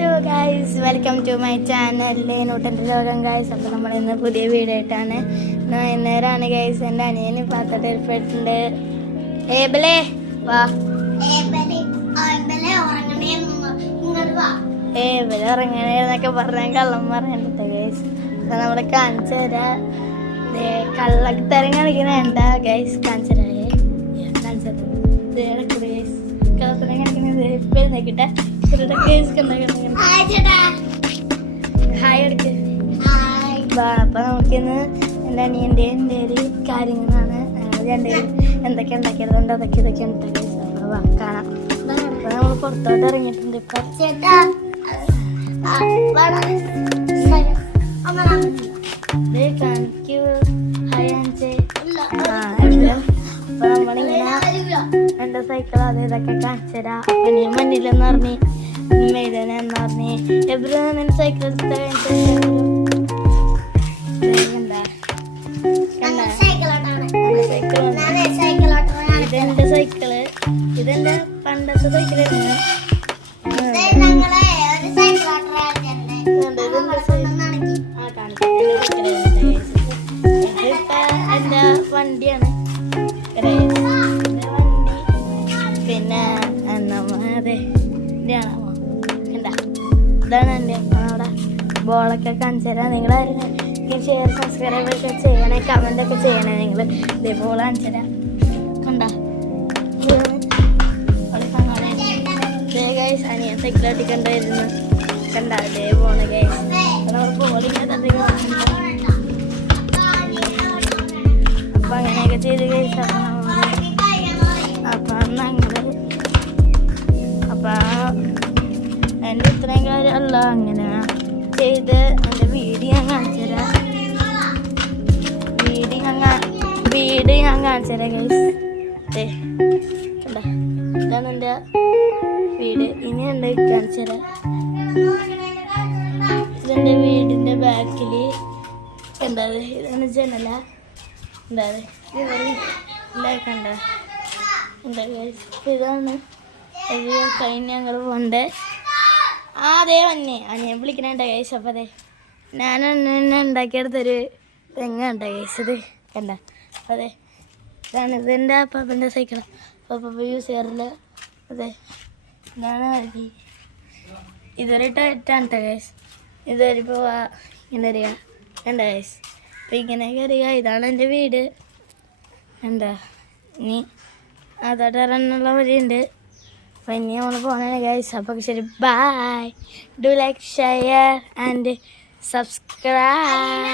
Hello guys, welcome to my channel നൂട്ടൻ്റെ ലോകം guys. അപ്പോൾ നമ്മൾ ഇന്ന് പുതിയ വീഡിയോ ആയിട്ടാണ്. വൈകുന്നേരമാണ് ഗൈസ്. എൻ്റെ അനിയന് പാത്തിട്ടുണ്ട്. ഏബലേ വാ, ഏബല ഉറങ്ങണേ എന്നൊക്കെ പറഞ്ഞാൽ കള്ളം പറയണ്ട ഗൈസ്. അപ്പം നമ്മൾ കാണിച്ചു തരാം. കള്ളക്ക് തരം കാണിക്കണേണ്ട ഗൈസ്. കാണിച്ചു തരാം ഗൈസ്. കള്ളത്തരം കാണിക്കുന്നത് ഇപ്പം എഴുന്നേക്കിട്ടെ. ഹായ് എടുക്ക്. അപ്പൊ നമുക്കിന്ന് എൻ്റെ അനിയൻ്റെ എൻ്റെ ഒരു കാര്യങ്ങളാണ്. രണ്ടുപേരും എന്തൊക്കെ ഉണ്ടാക്കിയതുകൊണ്ട് അതൊക്കെ ഇതൊക്കെ ഉണ്ടാക്കി കാണാം. അപ്പൊ നമ്മൾ പുറത്തോട്ട് ഇറങ്ങിയിട്ടുണ്ട്. ഇപ്പൊ കാണിക്കൂ. ഹായ് ആൻസേ. അപ്പൊ നമ്മളിങ്ങനെ എൻ്റെ സൈക്കിൾ അത് ഇതൊക്കെ കാണിച്ചു തരാം. അപ്പൊ നീ മണ്ണിലെന്ന് പറഞ്ഞ് മെയ്തനെന്ന് പറഞ്ഞ് എവിടെ സൈക്കിൾ ഇതെന്റെ സൈക്കിള്. ഇതെന്റെ പണ്ടത്തെ സൈക്കിളായിരുന്നു. എന്റെ വണ്ടിയാണ്. പിന്നെ അതെ ഇതാണ് എൻ്റെ അവിടെ ബോളൊക്കെ കാണിച്ചു തരാം. നിങ്ങളാരും ഷെയർ സബ്സ്ക്രൈബ് ഒക്കെ ചെയ്യണേ, കമൻ്റ് ഒക്കെ ചെയ്യണേ. നിങ്ങൾ ഇതേപോലെ കാണിച്ചു തരാം. കണ്ട ഗൈസ്, അനിയൻ സൈക്കിളാട്ടി കണ്ടായിരുന്നു. കണ്ട അതേ പോണ ഗൈസ്. നമ്മൾ ബോളിങ്ങനെ അപ്പം അങ്ങനെയൊക്കെ ചെയ്ത് ഗൈസ്. അപ്പം ഞങ്ങൾ എൻ്റെ ഇത്രയും കാര്യമല്ല അങ്ങനെ ചെയ്ത് എൻ്റെ വീട് ഞാൻ കാണിച്ചു തരാം. വീട് ഞാൻ കാണിച്ചു തരാം ഗൈസ്. അതെ കണ്ടോ, ഇതാണ് എൻ്റെ വീട്. ഇനി എന്താ കാണിച്ചു തരാം. ഇതെൻ്റെ വീടിൻ്റെ ബാക്കിൽ എന്താ, ഇതാണ് ജനല. എന്താ കണ്ട എന്താ ഗൈസ്. ഇതാണ് കഴിഞ്ഞ് ഞങ്ങൾ പോണ്ടേ. അതേ വന്നെ അനിയൻ വിളിക്കണേണ്ട ഗൈസ്. അപ്പം അതെ ഞാൻ എന്നെ ഉണ്ടാക്കിയെടുത്തൊരു തെങ്ങ ഉണ്ട ഗൈസ്. ഇത് കണ്ട അതെ ഇതാണ്. ഇതെൻ്റെ അപ്പാപ്പൻ്റെ സൈക്കിളാണ്. അപ്പാപ്പ യൂസ് ചെയ്യാറില്ല. അതെ ഞാൻ ഇതൊരു ടൈറ്റാണ് കേട്ടോ ഗൈസ്. ഇതൊരിപ്പോൾ ഇങ്ങനെ അറിയുക കണ്ട ഗൈസ്. അപ്പം ഇങ്ങനെയൊക്കെ അറിയുക. ഇതാണ് എൻ്റെ വീട്. എന്താ ഇനി അതോട്ട് ഇറങ്ങാനുള്ള വഴിയുണ്ട്. അപ്പം ഇനി നമ്മൾ പോകണേ ഗൈസ്. അപ്പോൾ ശരി, bye. Do like, share and subscribe.